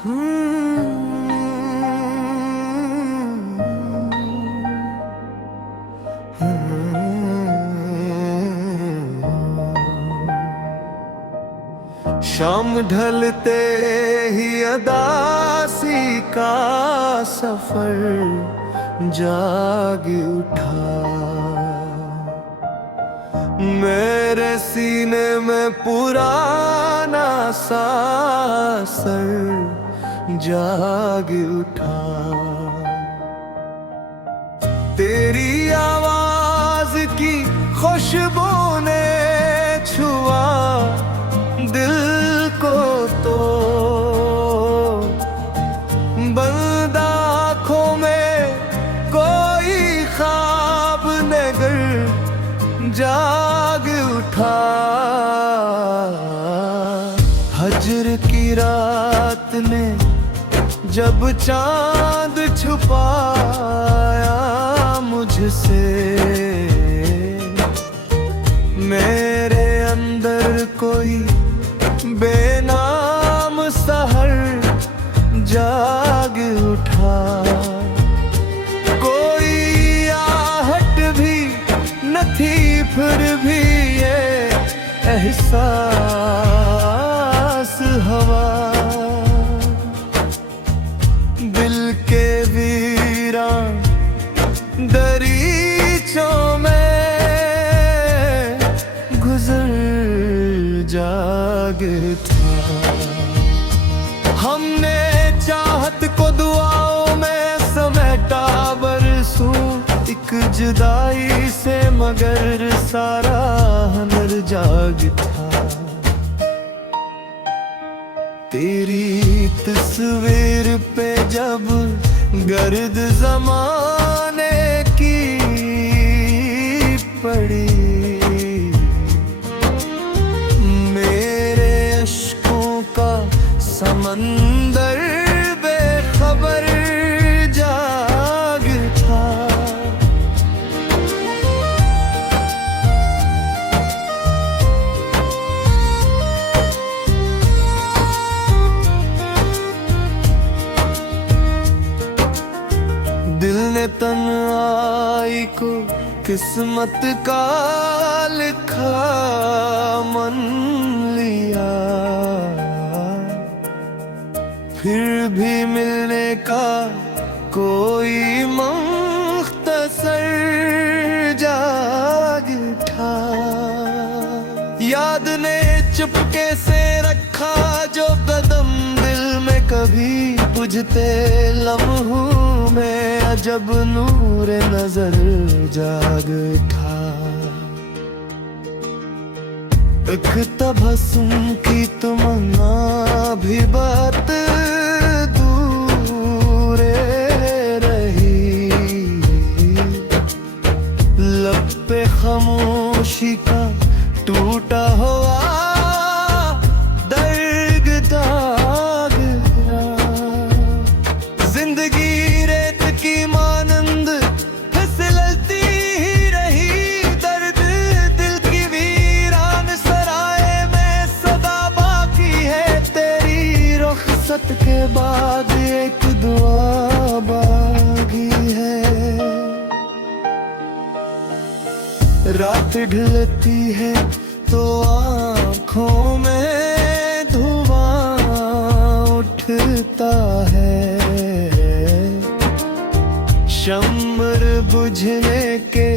शाम ढलते ही अदासी का सफर जाग उठा। मेरे सीने में पुराना सा सर जाग उठा। तेरी आवाज की खुशबू ने छुआ दिल को, तो बंद आँखों में कोई ख्वाब नगर जाग उठा। हजर की रात ने जब चांद छुपाया मुझसे, मेरे अंदर कोई बेनाम सहर जाग उठा। कोई आहट भी न थी, फिर भी ये एहसास हवा। दिल के वीरान दरीचों में गुजर जाग था। हमने चाहत को दुआओं में समेटा बरसों एक जुदाई से, मगर सारा हुनर जाग था। तेरी तस्वीर पे जब गर्द ज़माने की पड़ी, समंदर बेखबर जाग था। दिल ने तन्हाई को किस्मत का लिखा मन लिया, फिर भी मिलने का कोई मुख्तसर जाग उठा। याद ने चुपके से रखा जो कदम दिल में कभी बुझते लम्हों में, अजब नूर नजर जाग उठा। एक तबस्सुम की तमन्ना भी बात दूर रही, लब पे खामोशी का टूटा हुआ दर्द दाग रहा। जिंदगी रेत की मानंद फिसलती ही रही, दर्द दिल की वीरान सराय में सदा बाकी है। तेरी रुखसत के बाद एक दुआ बाकी है। रात ढलती है तो आँखों में धुआं उठता है, शम्र बुझने के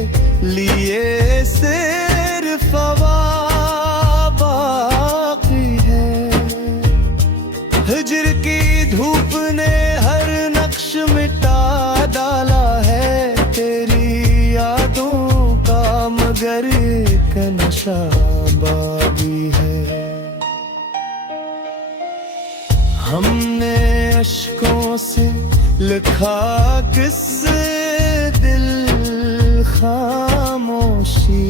लिए सिर्फ हवा बाकी है। हिजर की धूप ने हर नक्श मिटा डाला है, तेरी यादों का मगर एक नशा बाकी है। हमने अश्कों से लिखा किस दिल खामोशी,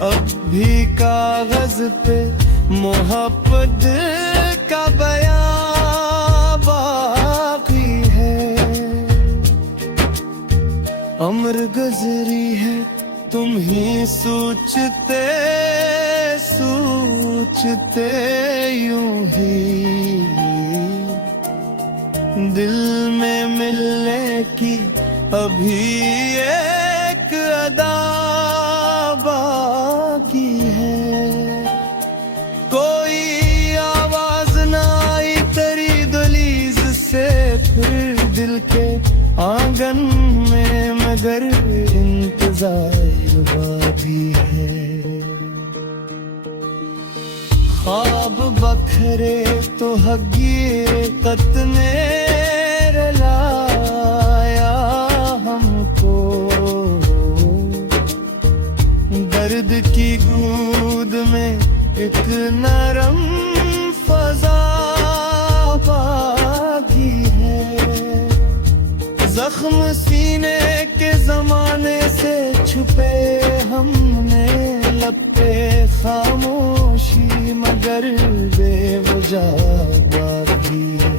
अब भी कागज पे मोहब्बत का बयां बाकी है। उम्र गुजरी है तुम ही सोचते सोचते, सोचते यूं ही दिल में मिलने की अभी एक अदा बाकी है। कोई आवाज ना आई तेरी दहलीज से फिर दिल के आंगन में, मगर इंतजार बाकी है। ख्वाब बखरे तो हकीकत ने रुलाया हमको, दर्द की गूद में एक नरम फजा बाकी है। जख्म सीने के जमाने से छुपे हमने लपटे खामोशी, मगर बेवजह बाकी है।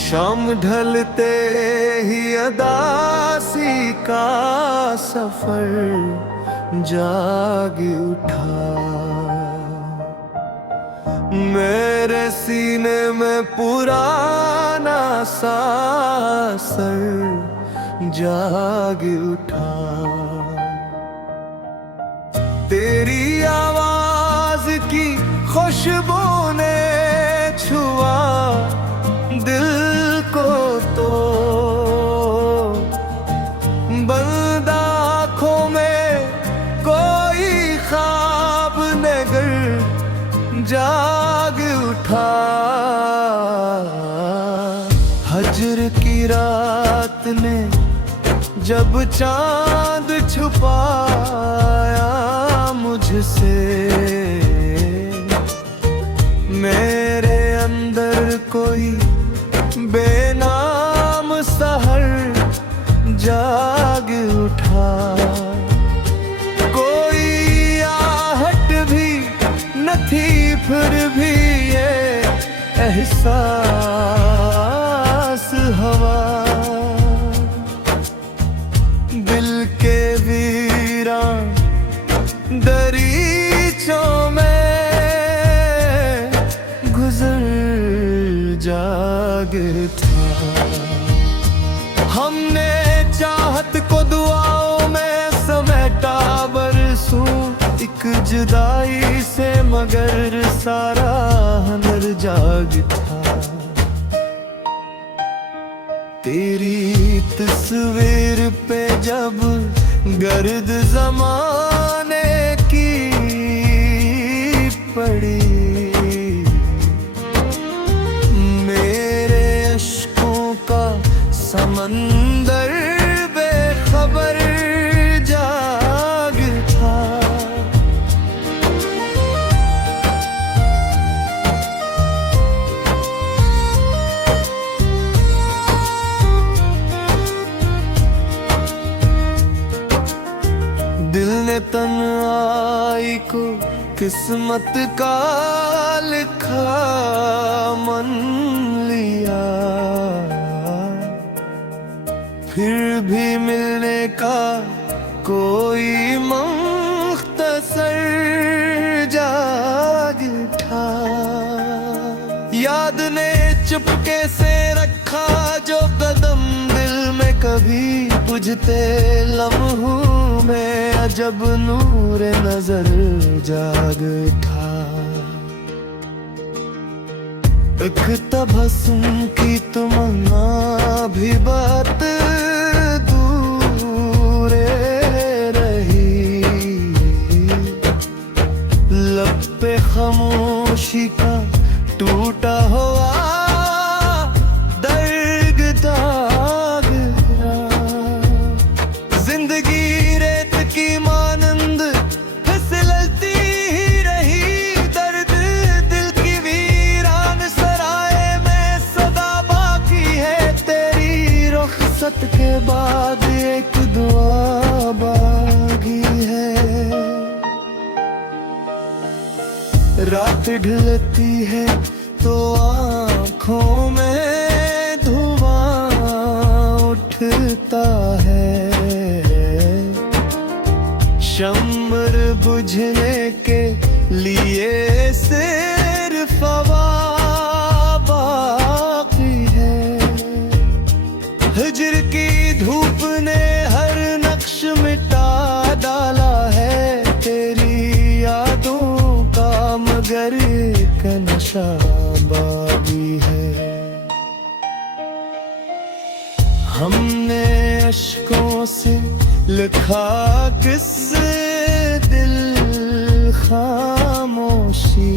शाम ढलते ही अदासी का सफर जाग उठा, मेरे सीने में पुराना सा सर जाग उठा। तेरी आवाज की खुशबू ने छुआ दिल को, तो बंद आँखों में कोई ख्वाब नगर जाग उठा। हजर की रात ने जब चांद छुपाया मुझसे, मेरे अंदर कोई बेनाम सहर जाग उठा। कोई आहट भी न थी फिर भी ये एहसास हवा, दिल के वीरान दरीचों में गुजर जाग था। हमने चाहत को दुआओं में समेटा बरसों एक जुदाई से, मगर सारा हुनर जाग था। तेरी तस्वीर पे जब गर्द जमाने की पड़ी, मेरे अश्कों का समंदर बेखबर जाग था। किस्मत का लिखा मन लिया, फिर भी मिलने का कोई मुख्तसर जाग उठा। याद ने चुपके से रखा जो कदम दिल में कभी बुझते लम्हों में, अजब नूर नजर जाग उठा। एक तबस्सुम की तमन्ना भी बात दूर रही, लब पे खामोशी का टूटा हुआ दर्द दाग रहा। जिंदगी रेत की मानंद फिसलती ही रही, दर्द दिल की वीरान सराय में सदा बाकी है। तेरी रुखसत के बाद एक दुआ बाकी है। रात ढलती है तो आँखों में धुआं उठता है, शम्र बुझने के लिए सिर्फ हवा बाकी है। हिज्र की धूप ने हर नक्श मिटा डाला है, तेरी यादों का मगर एक नशा बाकी है। हमने अश्कों से लिखा किस दिल खामोशी,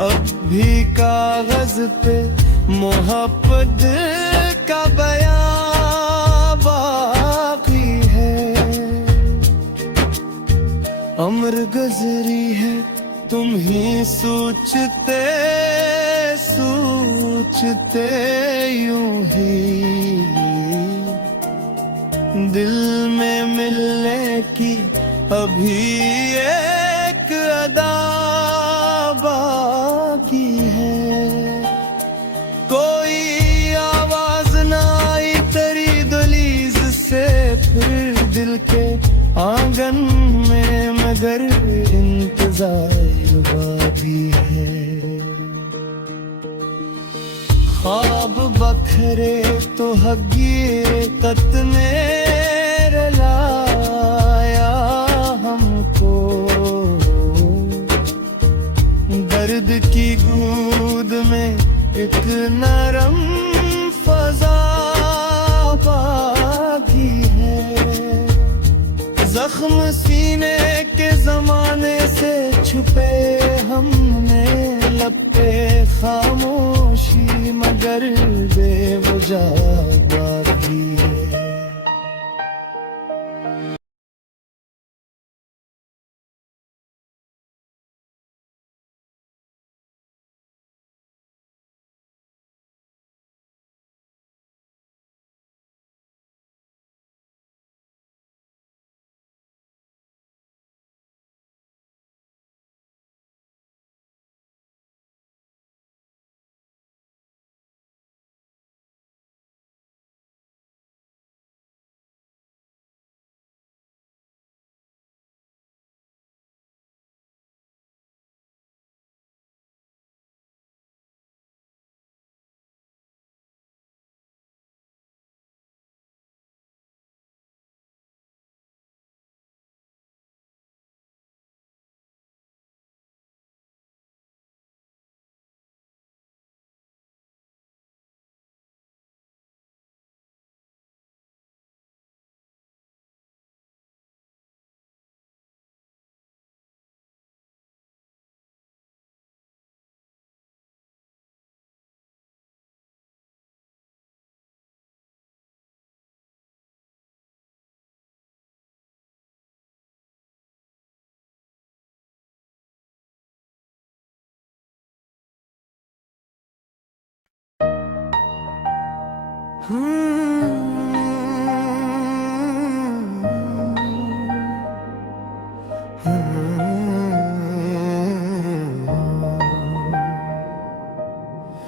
अब भी कागज पे मोहब्बत का बयां बाकी है। अमर गुजरी है तुम ही सोचते सोचते यूं ही, दिल में मिलने की अभी एक अदा बाकी है। कोई आवाज ना आई तेरी दहलीज से, फिर दिल के आंगन में मगर इंतजार बाकी है। ख्वाब बखरे तो हकीकत ने रुलाया हमको, दर्द की गूद में एक नरम फजा बाकी है। जख्म सीने के जमाने से छुपे हमने, लब पे खामोशी मगर बेवजह बाकी है।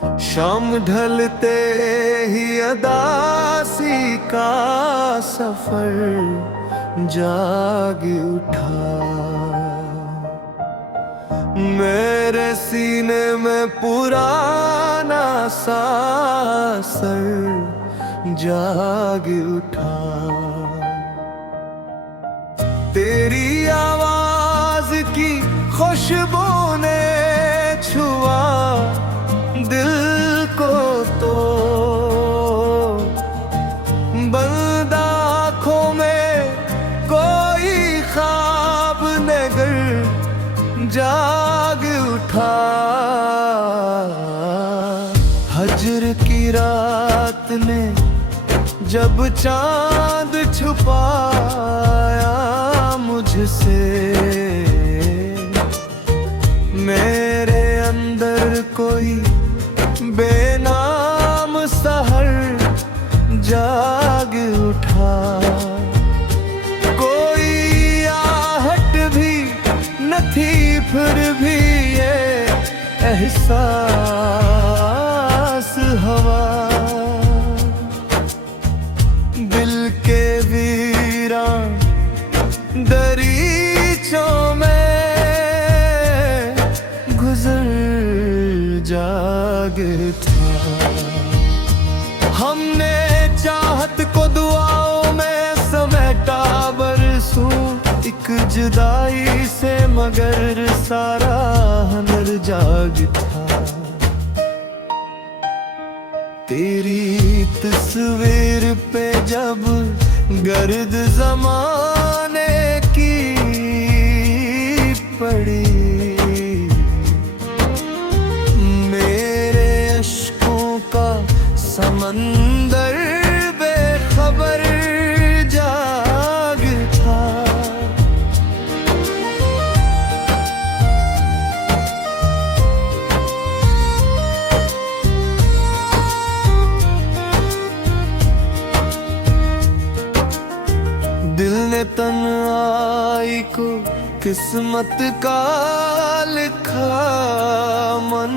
शाम ढलते ही अदासी का सफर जाग उठा। मेरे सीने में पुराना सा सर जाग उठा। तेरी आवाज की खुशबू ने छुआ दिल को तो बंद आँखों में कोई ख्वाब नगर जाग उठा। हजर की रात ने जब चांद छुपाया मुझसे, मेरे अंदर कोई बेनाम सहर जाग उठा। कोई आहट भी न थी फिर भी ये एहसास हवा। दिल के वीरान दरीचों में गुजर जाग था। हमने चाहत को दुआओं में समेटा बरसों एक जुदाई से, मगर सारा हुनर जाग था। तेरी तस्वीर पे जब गर्द ज़माने की पड़ी, मेरे अश्कों का समंदर बेखबर जाग था। दिल ने तन्हाई को किस्मत का लिखा मन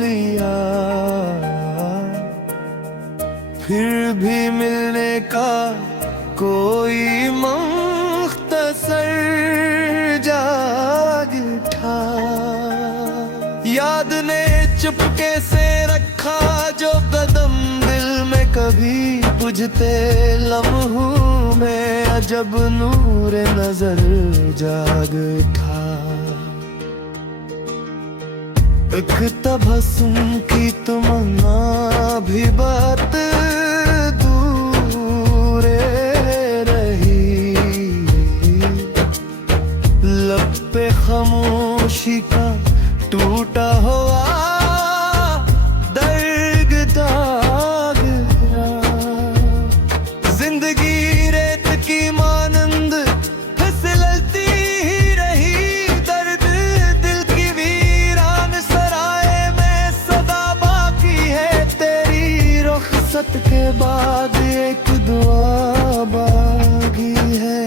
लिया, फिर भी मिलने का कोई मुख्तसर जाग था। याद ने चुपके से रखा जो कदम दिल में कभी बुझते लम्हों में, अजब नूर नजर जाग था। एक तबस्सुम की तमन्ना भी बात दूर रही, लब पे खामोशी का टूटा हुआ दर्द दाग रहा। जिंदगी रेत की मानंद फिसलती ही रही, दर्द दिल की वीरान सराय में सदा बाकी है। तेरी रुखसत के बाद एक दुआ बाकी है।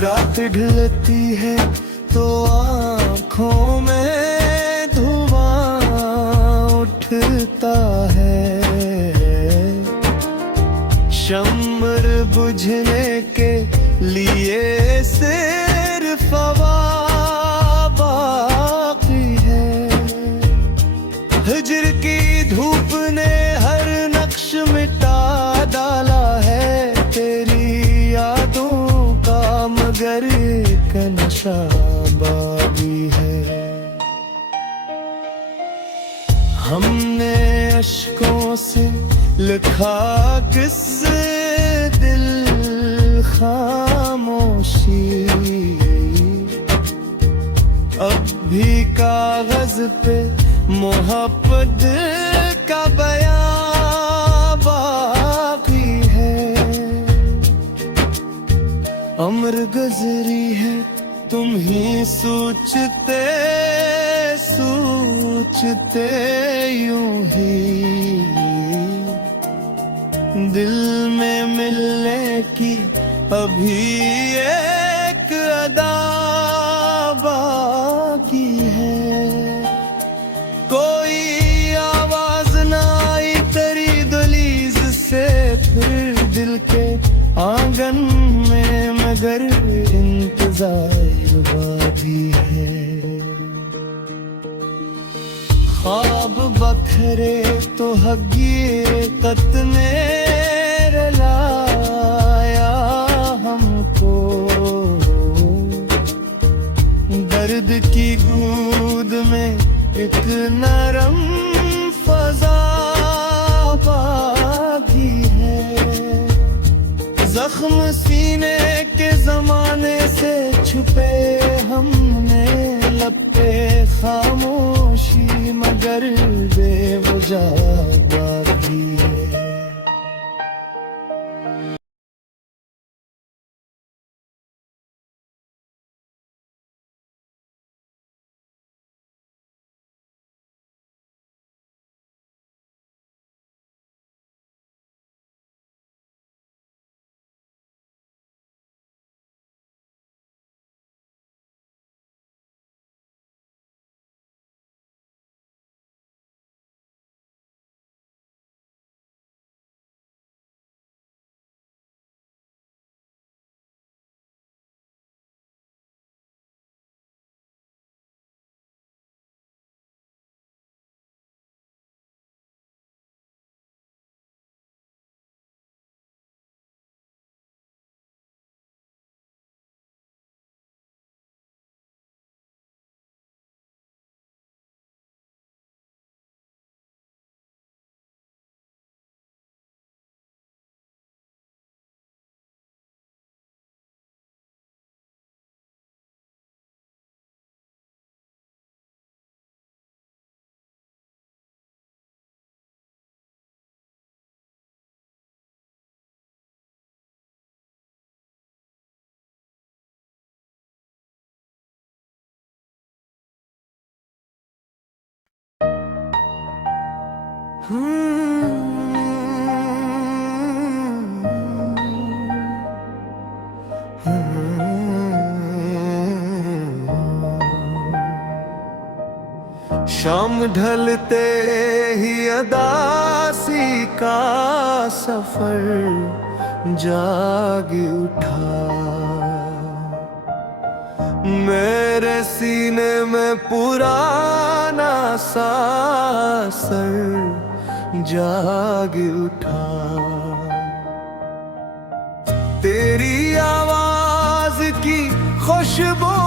रात ढलती है तो आँखों में धुआं उठता है, शम्र बुझने के लिए सिर्फ हवा बाकी है। हिज्र की धूप ने हर नक्श मिटा डाला है, तेरी यादों का मगर एक नशा बाकी है। हमने अश्कों से लिखा किस दिल खामोशी, अब भी कागज पे मोहब्बत का बयां बाकी है। उम्र गुजरी है तुम ही सोचते सोचते यूं ही, दिल में मिलने की अभी एक अदा बाकी है। ख्वाब बखरे तो हकीकत ने रुलाया हमको। दर्द की गूद में एक नरम फजा भी है। जख्म सीने के जमाने से छुपे हमने लपे खामोशी, मगर बेवजह बाकी है। शाम ढलते ही अदासी का सफर जाग उठा। मेरे सीने में पुराना सा सर जाग उठा। तेरी आवाज की खुशबू